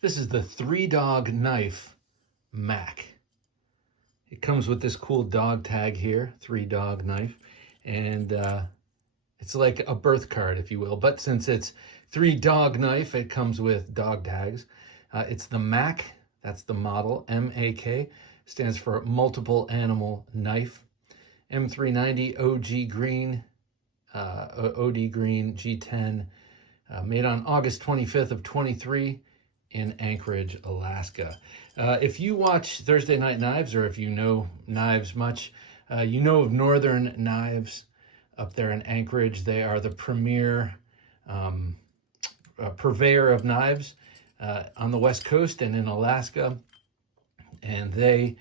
This is the Three Dog Knife M.A.K. It comes with this cool dog tag here, Three Dog Knife, and it's like a birth card, if you will. But since it's Three Dog Knife, it comes with dog tags. It's the M.A.K, that's the model. M.A.K stands for Multiple Animal Knife. M390 OG Green, OD Green G10, made on August 25th of 23 in Anchorage, Alaska. If you watch Thursday Night Knives, or if you know knives much, you know of Northern Knives up there in Anchorage. They are the premier purveyor of knives on the West Coast and in Alaska. And they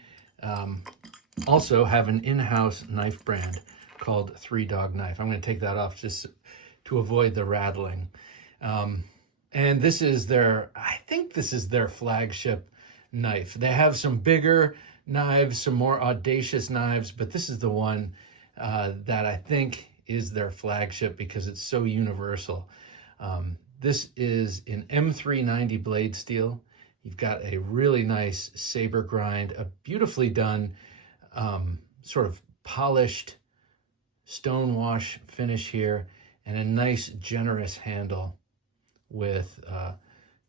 also have an in-house knife brand called Three Dog Knife. I'm going to take that off just to avoid the rattling. And this is I think this is their flagship knife. They have some bigger knives, some more audacious knives, but this is the one that I think is their flagship because it's so universal. This is an M390 blade steel. You've got a really nice saber grind, a beautifully done, sort of polished stone wash finish here, and a nice generous handle with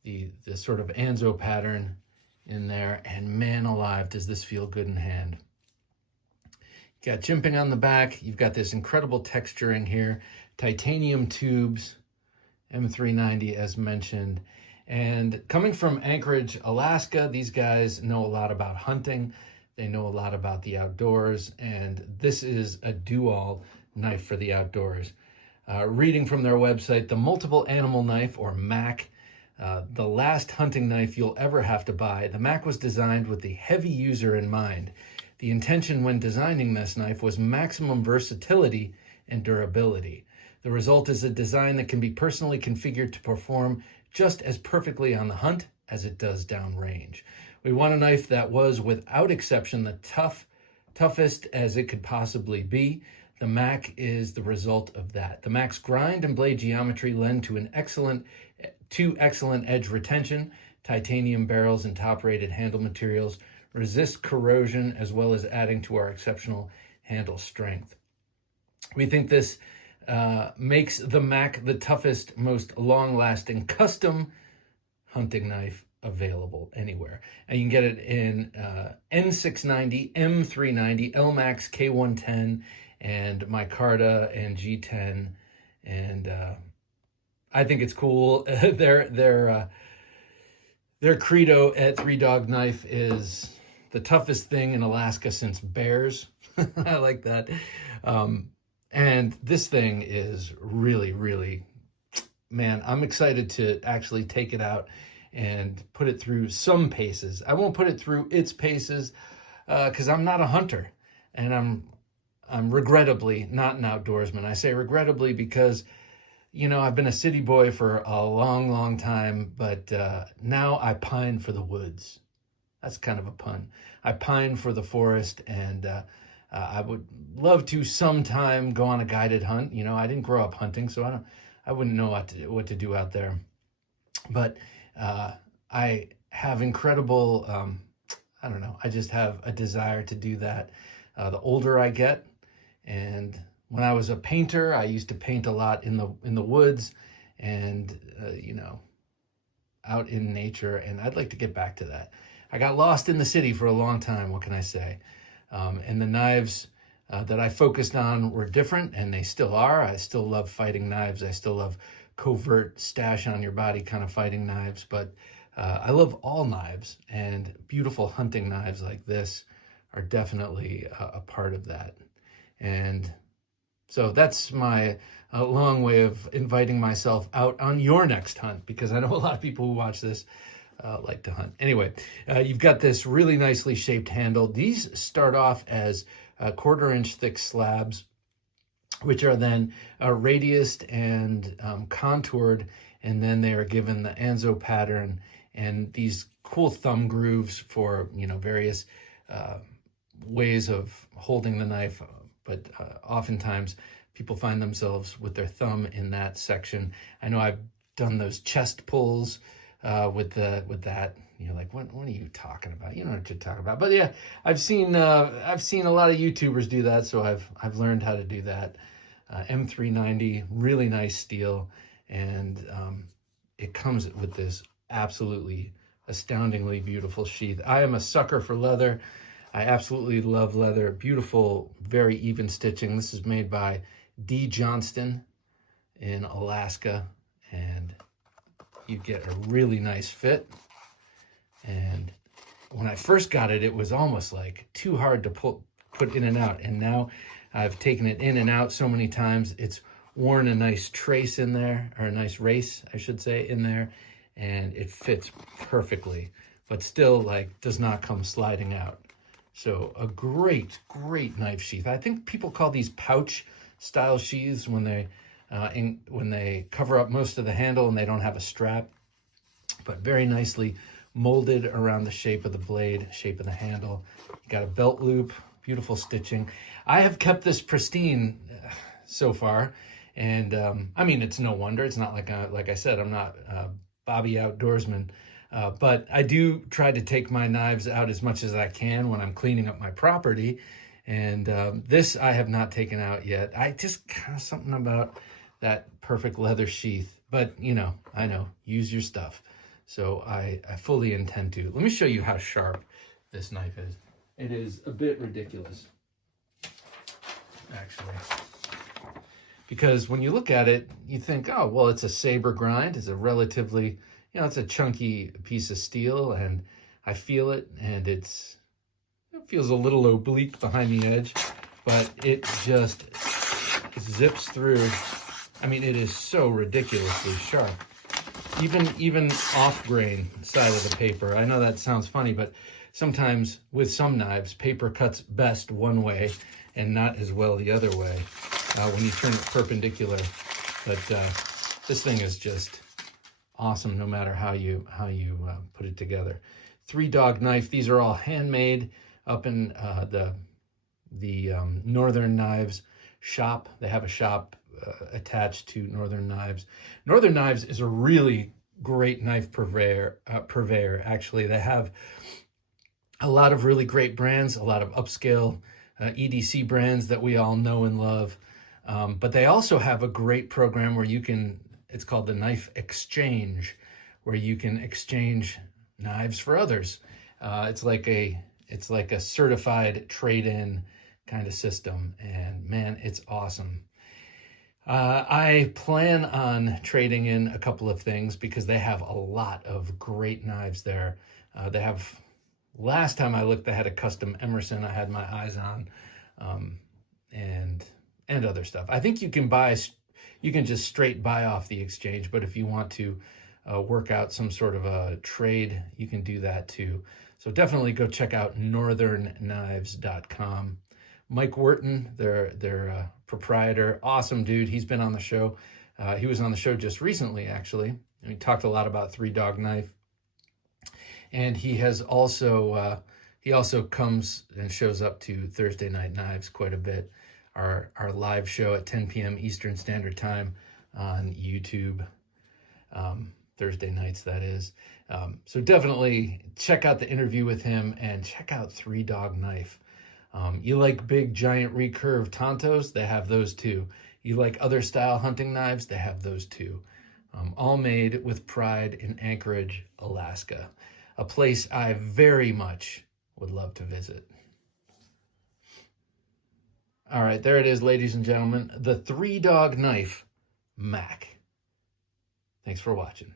the sort of Anzo pattern in there. And man alive, does this feel good in hand. You got jimping on the back. You've got this incredible texturing here, titanium tubes, M390 as mentioned. And coming from Anchorage, Alaska, these guys know a lot about hunting. They know a lot about the outdoors, and this is a do-all knife for the outdoors. Reading from their website, the multiple animal knife, or M.A.K, the last hunting knife you'll ever have to buy. The M.A.K was designed with the heavy user in mind. The intention when designing this knife was maximum versatility and durability. The result is a design that can be personally configured to perform just as perfectly on the hunt as it does downrange. We want a knife that was, without exception, the toughest as it could possibly be. The M.A.K is the result of that. The M.A.K's grind and blade geometry lend to excellent edge retention. Titanium barrels and top-rated handle materials resist corrosion, as well as adding to our exceptional handle strength. We think this makes the M.A.K the toughest, most long-lasting custom hunting knife available anywhere. And you can get it in N690, M390, Elmax K110, and Micarta and G10. And I think it's cool. Their credo at Three Dog Knife is the toughest thing in Alaska since bears. I like that. And this thing is really, really, man, I'm excited to actually take it out and put it through some paces. I won't put it through its paces because I'm not a hunter, and I'm regrettably not an outdoorsman. I say regrettably because, you know, I've been a city boy for a long, long time, but now I pine for the woods. That's kind of a pun. I pine for the forest, and I would love to sometime go on a guided hunt. You know, I didn't grow up hunting, so I wouldn't know what to do out there. But I have incredible, I don't know, I just have a desire to do that the older I get. And when I was a painter, I used to paint a lot in the woods and, you know, out in nature. And I'd like to get back to that. I got lost in the city for a long time. What can I say? And the knives that I focused on were different, and they still are. I still love fighting knives. I still love covert stash on your body kind of fighting knives, but I love all knives, and beautiful hunting knives like this are definitely a part of that. And so that's my long way of inviting myself out on your next hunt, because I know a lot of people who watch this like to hunt. Anyway, you've got this really nicely shaped handle. These start off as 1/4 inch thick slabs, which are then radiused and contoured, and then they are given the Anzo pattern and these cool thumb grooves for, you know, various ways of holding the knife. But oftentimes people find themselves with their thumb in that section. I know I've done those chest pulls with that. You're like, what are you talking about? You know what you're talking about. But yeah, I've seen a lot of YouTubers do that, so I've learned how to do that. M390, really nice steel, and it comes with this absolutely astoundingly beautiful sheath. I am a sucker for leather. I absolutely love leather. Beautiful, very even stitching. This is made by D. Johnston in Alaska, and you get a really nice fit. And when I first got it, it was almost like too hard to put in and out. And now I've taken it in and out so many times, it's worn a nice trace in there, or a nice race, I should say, in there, and it fits perfectly, but still like does not come sliding out. So a great, great knife sheath. I think people call these pouch style sheaths when they cover up most of the handle and they don't have a strap, but very nicely molded around the shape of the blade, shape of the handle. You got a belt loop, beautiful stitching. I have kept this pristine so far, and I mean, it's no wonder. It's not like I said, I'm not Bobby Outdoorsman, but I do try to take my knives out as much as I can when I'm cleaning up my property, and this I have not taken out yet. I just kind of something about that perfect leather sheath, but you know, I know, use your stuff. So I fully intend to. Let me show you how sharp this knife is. It is a bit ridiculous, actually. Because when you look at it, you think, oh, well, it's a saber grind. It's a relatively, you know, it's a chunky piece of steel, and I feel it, and it feels a little oblique behind the edge, but it just zips through. I mean, it is so ridiculously sharp. Even off-grain side of the paper. I know that sounds funny, but sometimes with some knives, paper cuts best one way and not as well the other way when you turn it perpendicular. But this thing is just awesome no matter how you put it together. Three Dog Knife. These are all handmade up in the Northern Knives shop. They have a shop attached to Northern Knives. Northern Knives is a really great knife purveyor. Actually, they have a lot of really great brands, a lot of upscale EDC brands that we all know and love. But they also have a great program where you can, it's called the Knife Exchange, where you can exchange knives for others. It's like a certified trade-in kind of system, and man, it's awesome. I plan on trading in a couple of things because they have a lot of great knives there. They have, last time I looked, they had a custom Emerson I had my eyes on, and other stuff. I think you can just straight buy off the exchange, but if you want to work out some sort of a trade, you can do that too. So definitely go check out northernknives.com. Mike Wharton, their proprietor, awesome dude. He's been on the show. He was on the show just recently, actually. And we talked a lot about Three Dog Knife. And he also comes and shows up to Thursday Night Knives quite a bit. Our live show at 10 p.m. Eastern Standard Time on YouTube. Thursday nights, that is. So definitely check out the interview with him and check out Three Dog Knife. You like big, giant, recurved Tontos? They have those too. You like other style hunting knives? They have those too. All made with pride in Anchorage, Alaska. A place I very much would love to visit. All right, there it is, ladies and gentlemen. The Three Dog Knife M.A.K. Thanks for watching.